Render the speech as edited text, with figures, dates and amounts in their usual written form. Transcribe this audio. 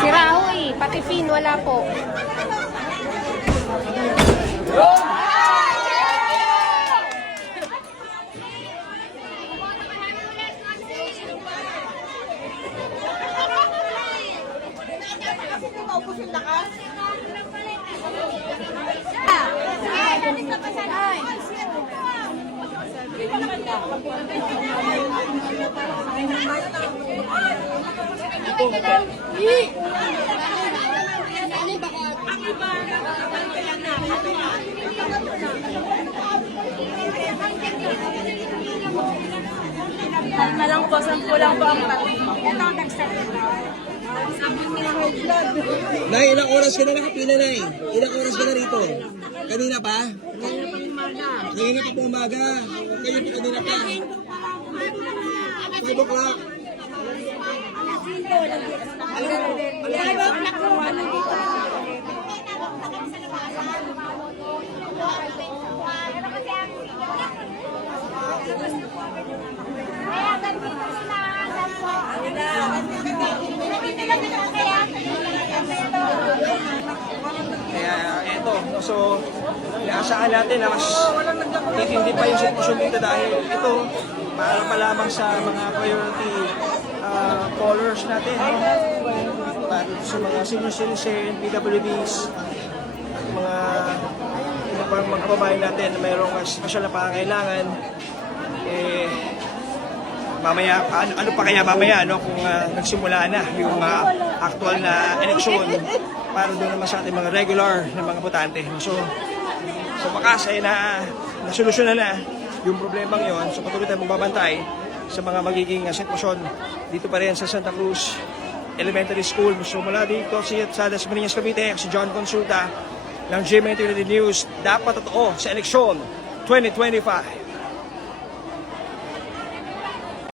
Si Rahoy, pati Pin, wala po. Malang po, 10 lang po ang pati. Nay, ilang oras ka na nakapila, Nay? Ilang oras ka na rito? Kanina pa? Kanina pa po umaga. Kayo po kanina pa. 5 o'clock. Kaya eto, so inaasahan natin na mas hindi pa yung sitwasyon dito dahil ito para pa lamang sa mga priority callers natin, no? Para sa mga senior citizen, PWDs, mga iba pang mga kababayan natin na mayroong special na pangangailangan, mamaya, ano pa kaya mamaya, no, kung nagsimula na yung actual na eleksyon para doon naman sa ating mga regular na mga botante. So bakas ay nasolusyonan na yung problemang yon. So patuloy tayong magbabantay sa mga magiging sitwasyon dito pa rin sa Santa Cruz Elementary School. So mula dito sa Dasmariñas, Cavite, si John Consulta ng GMA News. Dapat totoo sa eleksyon 2025.